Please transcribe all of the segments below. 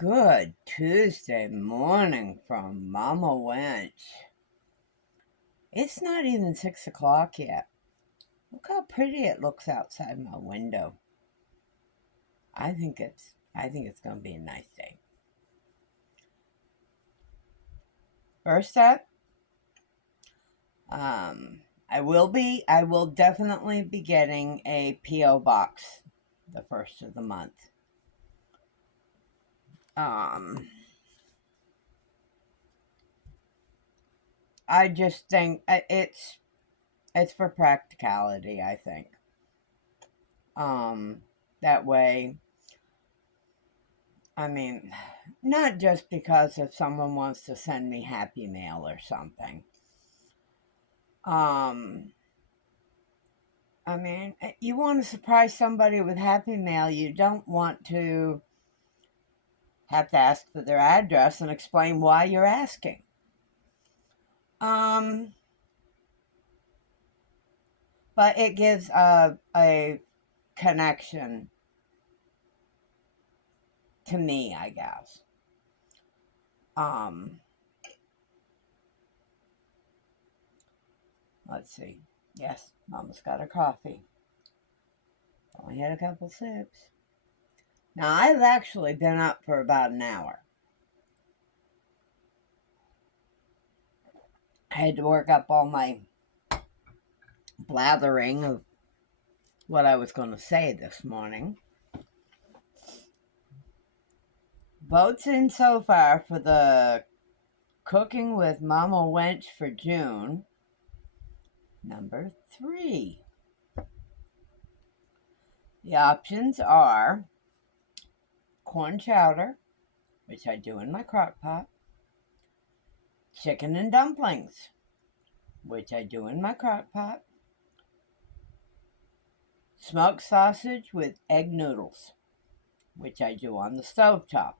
Good Tuesday morning from Mama Wench. It's not even 6 o'clock yet. Look how pretty it looks outside my window. I think it's gonna be a nice day. First up, I will definitely be getting a P.O. box the first of the month. I just think it's for practicality, I think. That way, I mean, not just because if someone wants to send me happy mail or something. You want to surprise somebody with happy mail, you don't want to have to ask for their address and explain why you're asking. But it gives a connection to me, I guess. Let's see. Yes, Mama's got her coffee. Only had a couple sips. Now, I've actually been up for about an hour. I had to work up all my blathering of what I was going to say this morning. Votes in so far for the Cooking with Mama Wench for June. Number 3. The options are corn chowder, which I do in my crock pot, chicken and dumplings, which I do in my crock pot, smoked sausage with egg noodles, which I do on the stovetop.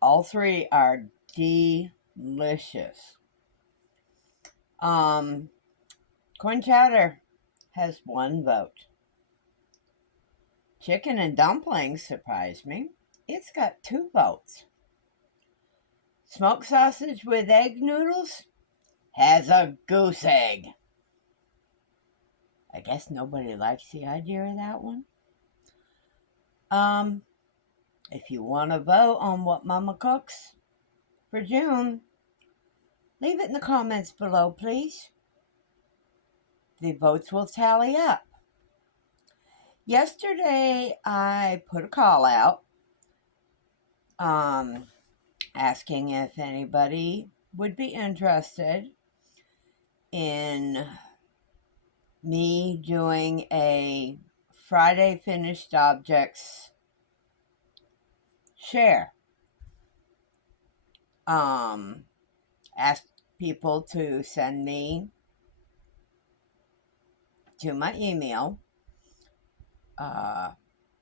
All 3 are delicious. Corn chowder has 1 vote. Chicken and dumplings surprised me. It's got 2 votes. Smoked sausage with egg noodles has a goose egg. I guess nobody likes the idea of that one. If you want to vote on what Mama cooks for June, leave it in the comments below, please. The votes will tally up. Yesterday, I put a call out asking if anybody would be interested in me doing a Friday Finished Objects share. Asked people to send me to my email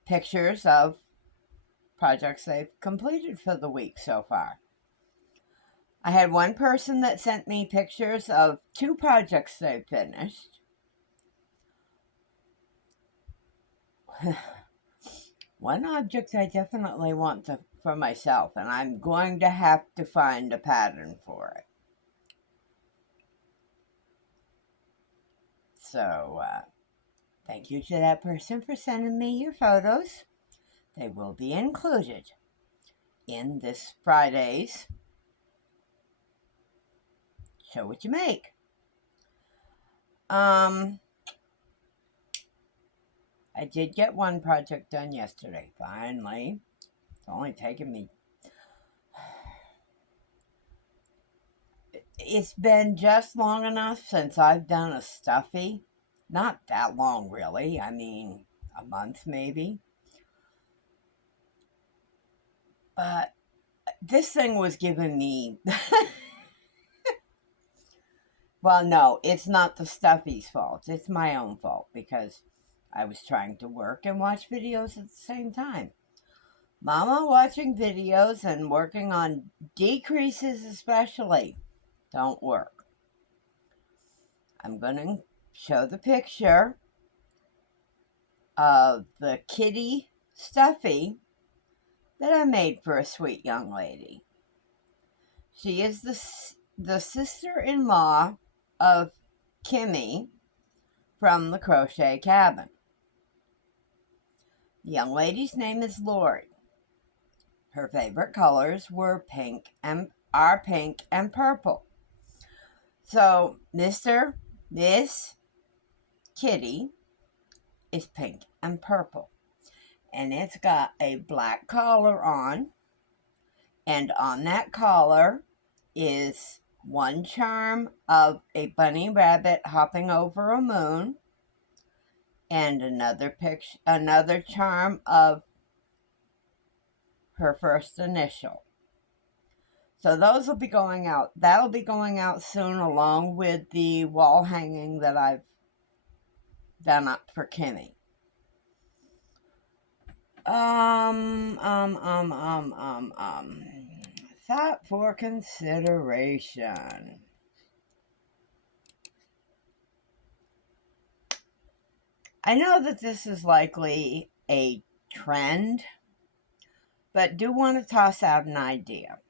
pictures of projects they've completed for the week so far. I had one person that sent me pictures of 2 projects they've finished. One object I definitely want for myself, and I'm going to have to find a pattern for it. So, thank you to that person for sending me your photos. They will be included in this Friday's Show What You Make. I did get 1 project done yesterday, finally. It's only taken me... It's been just long enough since I've done a stuffy. Not that long, really. I mean, a month maybe. But this thing was giving me... Well, no, it's not the stuffy's fault. It's my own fault because I was trying to work and watch videos at the same time. Mama watching videos and working on decreases especially don't work. I'm going to show the picture of the kitty stuffy that I made for a sweet young lady. She is the sister-in-law of Kimmy from the Crochet Cabin. The young lady's name is Lori. Her favorite colors are pink and purple. So Miss Kitty is pink and purple. And it's got a black collar on. And on that collar is one charm of a bunny rabbit hopping over a moon, and another charm of her first initial. So those will be going out. That'll be going out soon, along with the wall hanging that I've done up for Kimmy. Thought for consideration. I know that this is likely a trend, but do want to toss out an idea.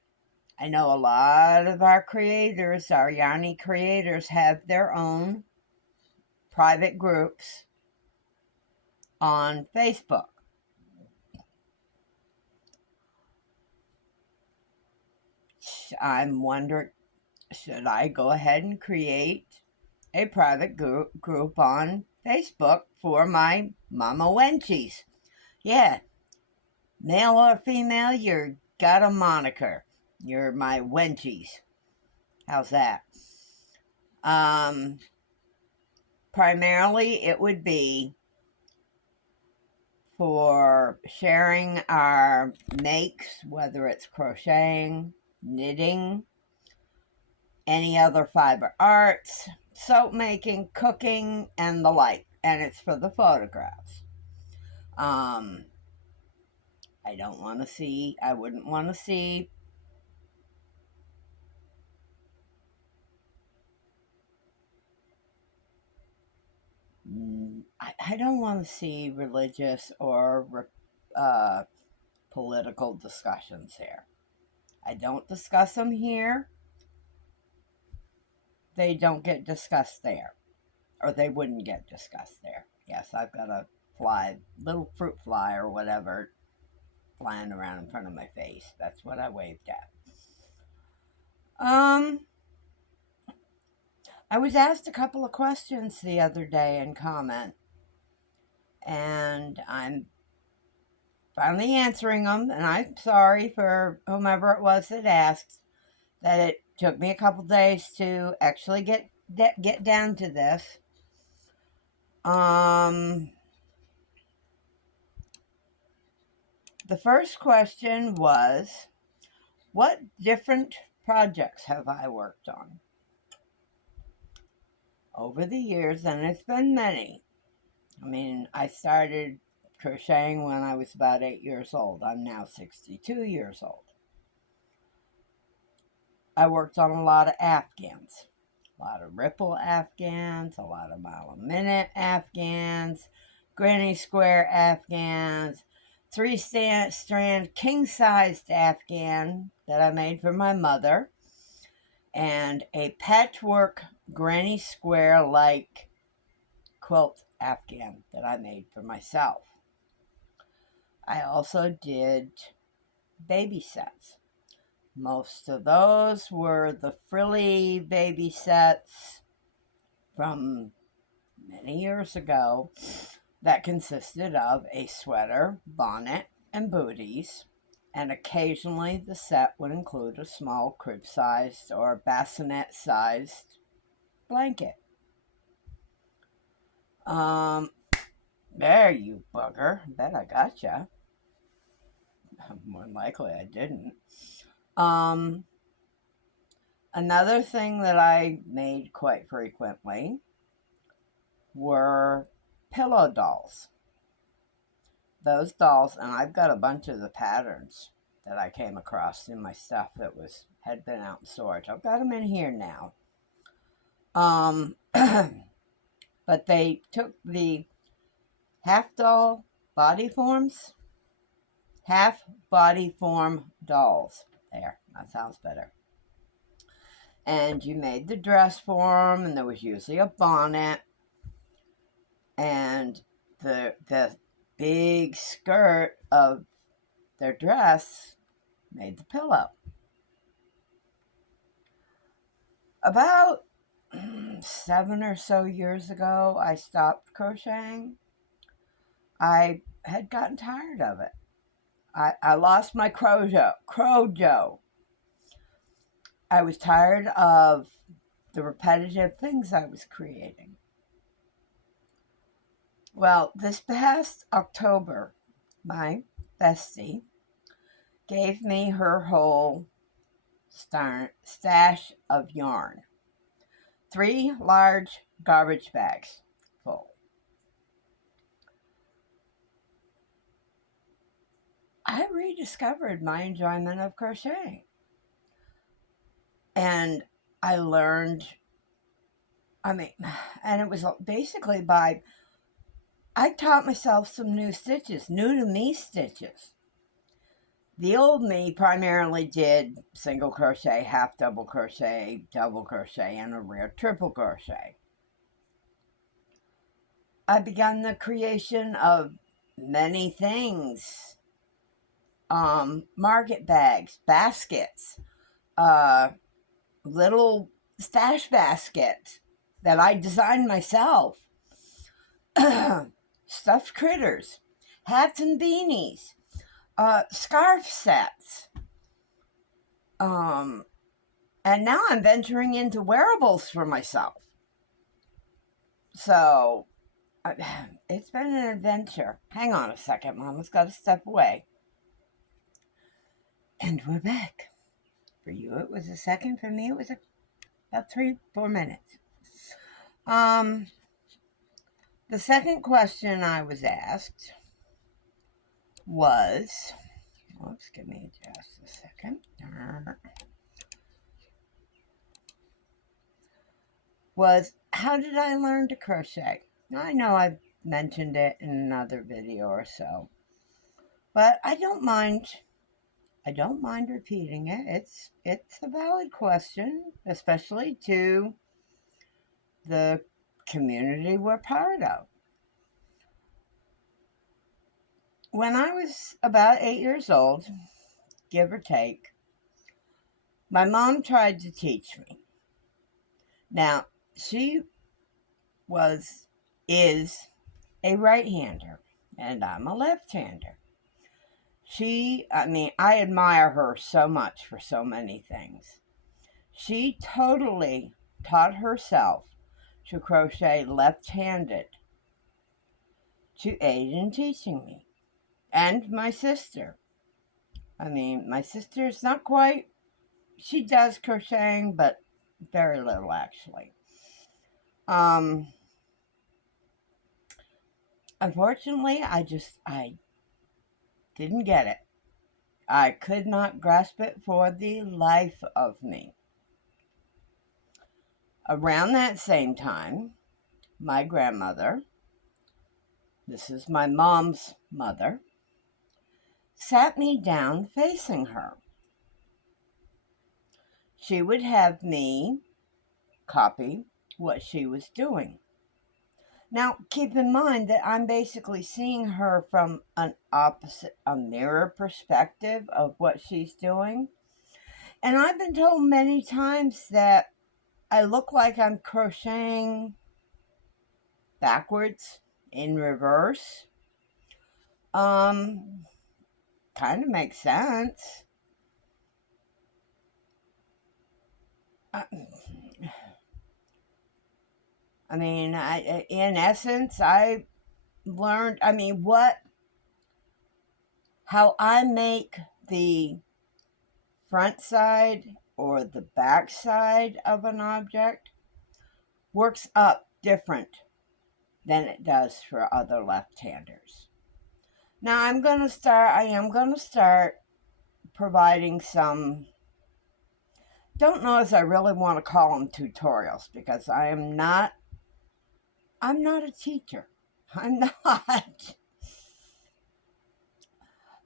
I know a lot of our creators, our Yarny creators, have their own private groups on Facebook. I'm wondering, should I go ahead and create a private group on Facebook for my mama wenchies? Yeah, male or female, you got a moniker. You're my wenchies. How's that? Primarily, it would be for sharing our makes, whether it's crocheting, knitting, any other fiber arts, soap making, cooking, and the like. And it's for the photographs. I wouldn't want to see I don't want to see religious or political discussions here. I don't discuss them here. They don't get discussed there. Or they wouldn't get discussed there. Yes, I've got a little fruit fly or whatever, flying around in front of my face. That's what I waved at. I was asked a couple of questions the other day in comment, and I'm finally answering them, and I'm sorry for whomever it was that asked, that it took me a couple days to actually get down to this. The first question was, what different projects have I worked on over the years? And it's been many. I mean, I started crocheting when I was about 8 years old. I'm now 62 years old. I worked on a lot of Afghans. A lot of ripple Afghans, a lot of mile a minute Afghans, granny square Afghans, 3-strand king-sized Afghan that I made for my mother, and a patchwork granny square like quilt Afghan that I made for myself. I also did baby sets. Most of those were the frilly baby sets from many years ago that consisted of a sweater, bonnet, and booties, and occasionally the set would include a small crib-sized or bassinet-sized blanket. There, you bugger. Bet I gotcha. More than likely I didn't. Another thing that I made quite frequently were pillow dolls. Those dolls, and I've got a bunch of the patterns that I came across in my stuff that had been out in storage. I've got them in here now. But they took the half doll body forms half body form dolls. There, that sounds better. And you made the dress for them, and there was usually a bonnet, and the big skirt of their dress made the pillow. About 7 or so years ago, I stopped crocheting. I had gotten tired of it. I lost my crojo. I was tired of the repetitive things I was creating. Well, this past October, my bestie gave me her whole stash of yarn. 3 large garbage bags full. I rediscovered my enjoyment of crocheting. And I learned, and it was basically I taught myself some new stitches, new to me stitches. The old me primarily did single crochet, half double crochet, and a rare triple crochet. I began the creation of many things. Market bags, baskets, little stash baskets that I designed myself, stuffed critters, hats and beanies, scarf sets. And now I'm venturing into wearables for myself. So it's been an adventure. Hang on a second, Mama's got to step away. And we're back. For you, it was a second. For me, it was about 3-4 minutes. The second question I was asked was, oops, give me just a second. Was, how did I learn to crochet? I know I've mentioned it in another video or so, but I don't mind repeating it. It's a valid question, especially to the community we're part of. When I was about 8 years old, give or take, my mom tried to teach me. Now, she is a right-hander, and I'm a left-hander. I admire her so much for so many things. She totally taught herself to crochet left-handed to aid in teaching me. And my sister. My sister's not quite, she does crocheting, but very little actually. Unfortunately, I didn't get it. I could not grasp it for the life of me. Around that same time, my grandmother, this is my mom's mother, sat me down facing her. She would have me copy what she was doing. Now, keep in mind that I'm basically seeing her from a mirror perspective of what she's doing. And I've been told many times that I look like I'm crocheting backwards, in reverse. Kind of makes sense. In essence, I learned, how I make the front side or the back side of an object works up different than it does for other left-handers. Now I am going to start providing some, don't know as I really want to call them tutorials, because I'm not a teacher. I'm not.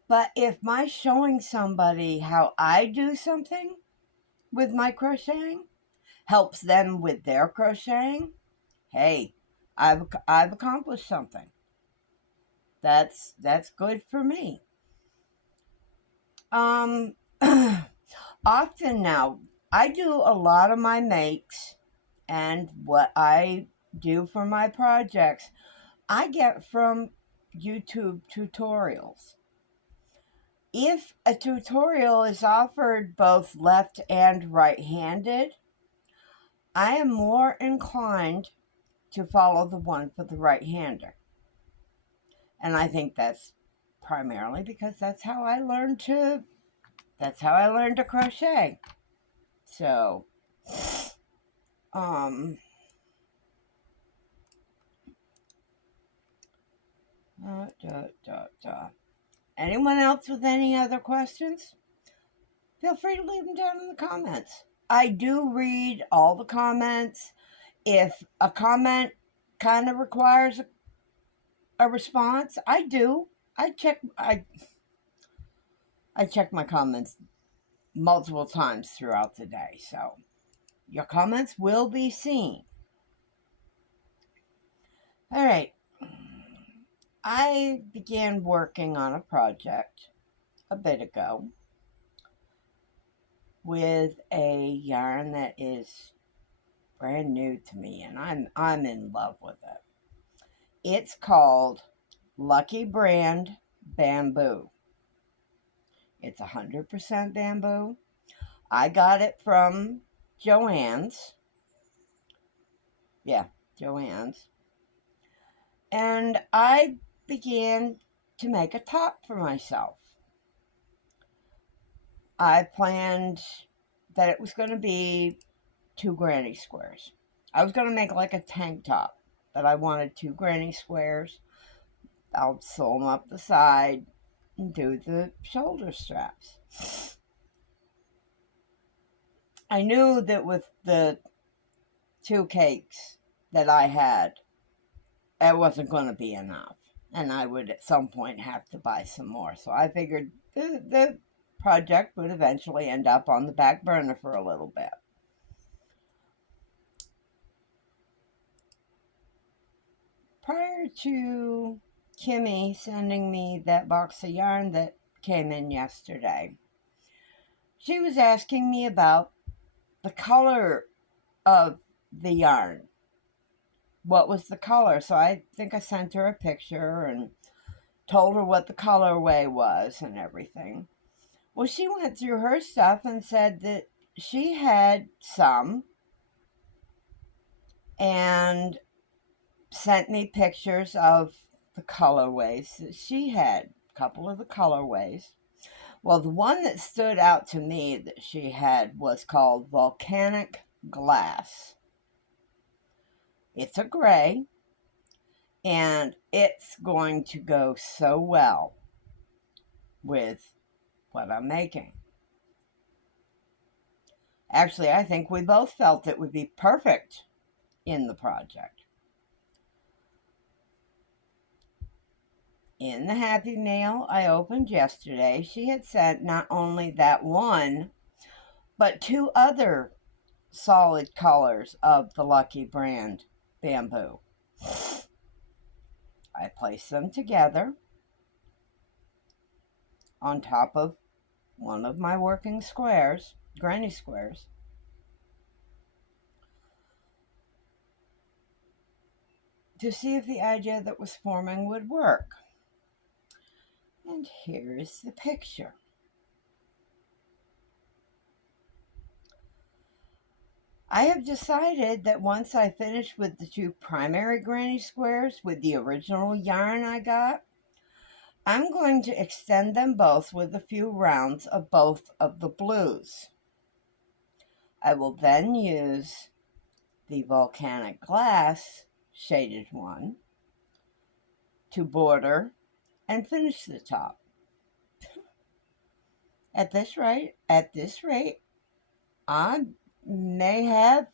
But if my showing somebody how I do something with my crocheting helps them with their crocheting, hey, I've accomplished something. That's good for me. Um Often now I do a lot of my makes and what I do for my projects I get from YouTube tutorials. If a tutorial is offered both left and right-handed, I am more inclined to follow the one for the right-hander. And I think that's primarily because that's how I learned to crochet. So, um anyone else with any other questions? Feel free to leave them down in the comments. I do read all the comments. If a comment kind of requires a response, I do. I check my comments multiple times throughout the day, so your comments will be seen. All right. I began working on a project a bit ago with a yarn that is brand new to me, and I'm in love with it. It's called Lucky Brand Bamboo. It's 100% bamboo. I got it from Joann's. Yeah, Joann's. And I began to make a top for myself. I planned that it was going to be 2 granny squares. I was going to make like a tank top, but I wanted 2 granny squares. I'll sew them up the side and do the shoulder straps. I knew that with the 2 cakes that I had, it wasn't going to be enough. And I would at some point have to buy some more. So I figured the project would eventually end up on the back burner for a little bit. Prior to Kimmy sending me that box of yarn that came in yesterday, she was asking me about the color of the yarn. What was the color? So I think I sent her a picture and told her what the colorway was and everything. Well, she went through her stuff and said that she had some and sent me pictures of the colorways that she had, a couple of the colorways. Well, the one that stood out to me that she had was called Volcanic Glass. It's a gray, and it's going to go so well with what I'm making. Actually, I think we both felt it would be perfect in the project. In the Happy Mail I opened yesterday, she had sent not only that one, but 2 other solid colors of the Lucky Brand bamboo. I placed them together on top of one of my working squares, granny squares. To see if the idea that was forming would work. And here's the picture. I have decided that once I finish with the 2 primary granny squares with the original yarn I got, I'm going to extend them both with a few rounds of both of the blues. I will then use the Volcanic Glass shaded one to border and finish the top. At this rate, I may have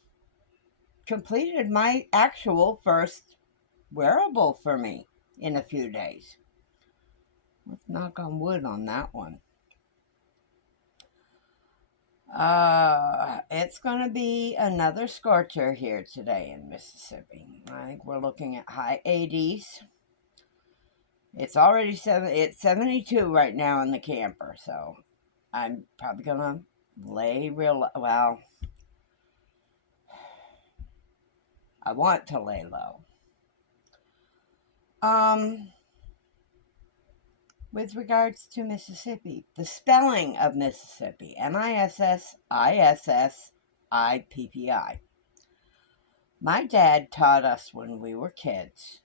completed my actual first wearable for me in a few days. Let's knock on wood on that one. It's going to be another scorcher here today in Mississippi. I think we're looking at high 80s. It's already it's 72 right now in the camper, so I'm probably going to lay real, well, I want to lay low. With regards to Mississippi, the spelling of Mississippi, Mississippi. My dad taught us when we were kids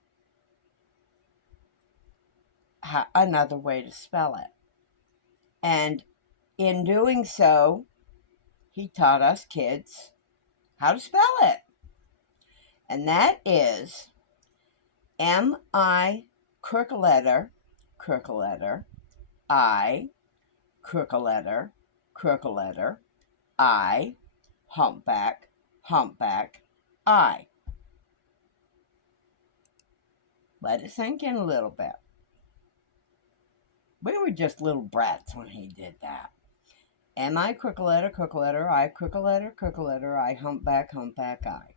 another way to spell it. And in doing so, he taught us kids how to spell it. And that is M-I, crooked letter, I, crooked letter, I, humpback, I. Let it sink in a little bit. We were just little brats when he did that. M-I, crooked letter, I, crooked letter, I, humpback, I.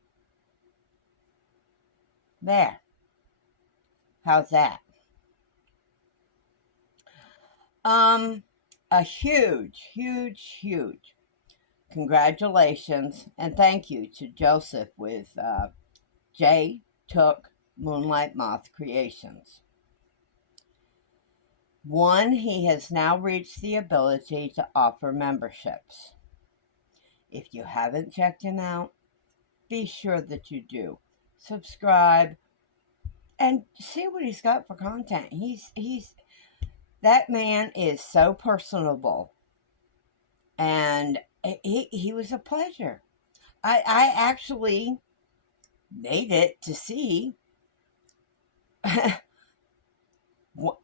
There. How's that? A huge congratulations and thank you to Joseph with J. Took Moonlight Moth Creations. One, he has now reached the ability to offer memberships. If you haven't checked him out, be sure that you do. Subscribe and see what he's got for content. He's that man is so personable, and he was a pleasure. I actually made it to see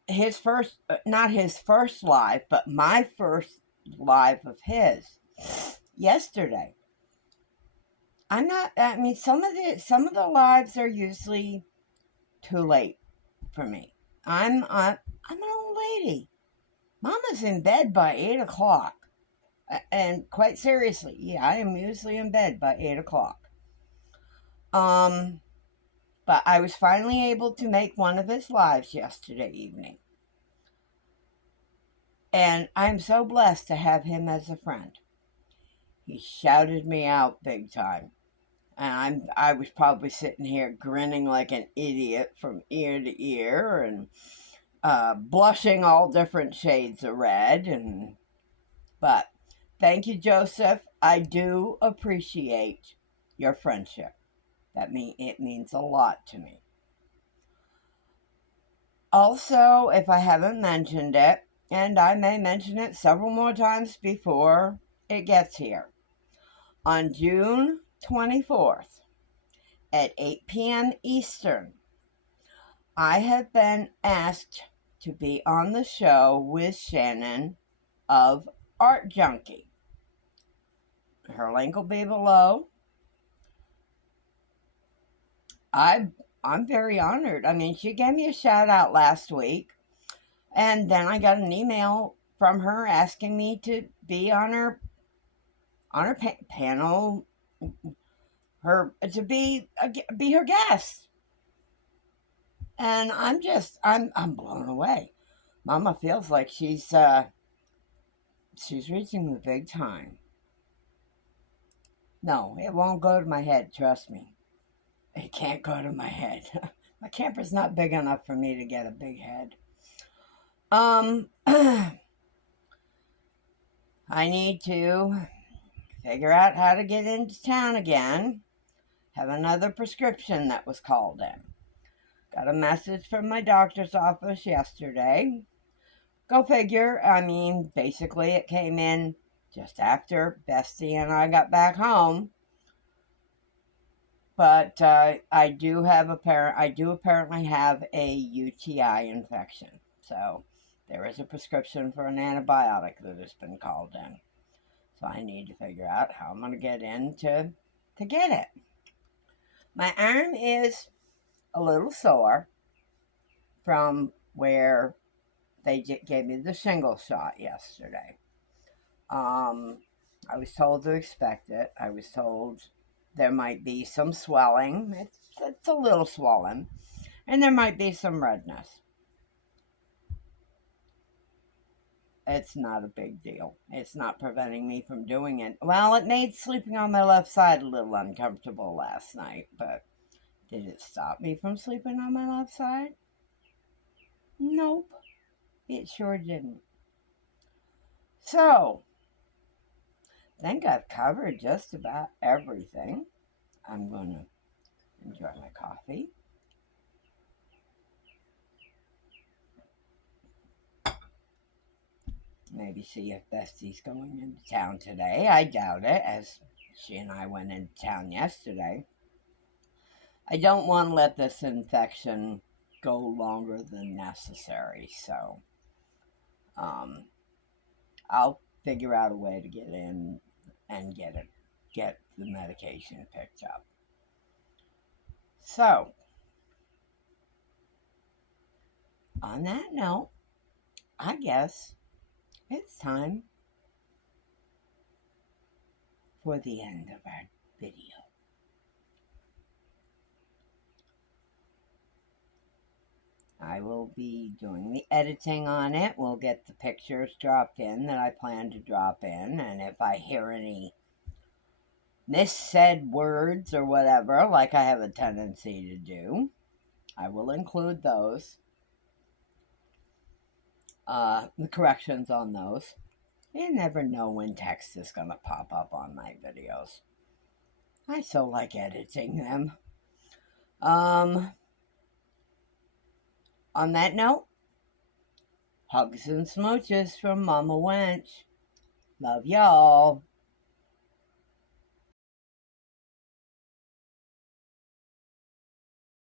his first, not his first live, but my first live of his yesterday. I mean, some of the lives are usually too late for me. I'm an old lady. Mama's in bed by 8 o'clock. And quite seriously, yeah, I am usually in bed by 8 o'clock. But I was finally able to make one of his lives yesterday evening. And I'm so blessed to have him as a friend. He shouted me out big time. And I was probably sitting here grinning like an idiot from ear to ear and blushing all different shades of red. But thank you, Joseph. I do appreciate your friendship. It means a lot to me. Also, if I haven't mentioned it, and I may mention it several more times before it gets here, on June 24th at 8 p.m. Eastern, I have been asked to be on the show with Shannon of Art Junkie. Her link will be below. I'm very honored. I mean, she gave me a shout out last week, and then I got an email from her asking me to be on her panel, to be her guest, and I'm blown away. Mama feels like she's reaching the big time. No, it won't go to my head. Trust me. It can't go to my head. My camper's not big enough for me to get a big head. I need to figure out how to get into town again. Have another prescription that was called in. Got a message from my doctor's office yesterday. Go figure. I mean, basically it came in just after Bestie and I got back home. But I do apparently have a UTI infection. So there is a prescription for an antibiotic that has been called in. So I need to figure out how I'm going to get in to get it. My arm is a little sore from where They gave me the single shot yesterday. I was told to expect it. I was told there might be some swelling. It's a little swollen. And there might be some redness. It's not a big deal. It's not preventing me from doing it. Well, it made sleeping on my left side a little uncomfortable last night, but did it stop me from sleeping on my left side? Nope, it sure didn't. So, I think I've covered just about everything. I'm going to enjoy my coffee. Maybe see if Bestie's going into town today. I doubt it, as she and I went into town yesterday. I don't want to let this infection go longer than necessary, so I'll figure out a way to get in and get the medication picked up. So, on that note, I guess it's time for the end of our video. I will be doing the editing on it. We'll get the pictures dropped in that I plan to drop in, and if I hear any missaid words or whatever, like I have a tendency to do, I will include those. The corrections on those. You never know when text is going to pop up on my videos. I so like editing them. On that note, hugs and smooches from Mama Wench. Love y'all.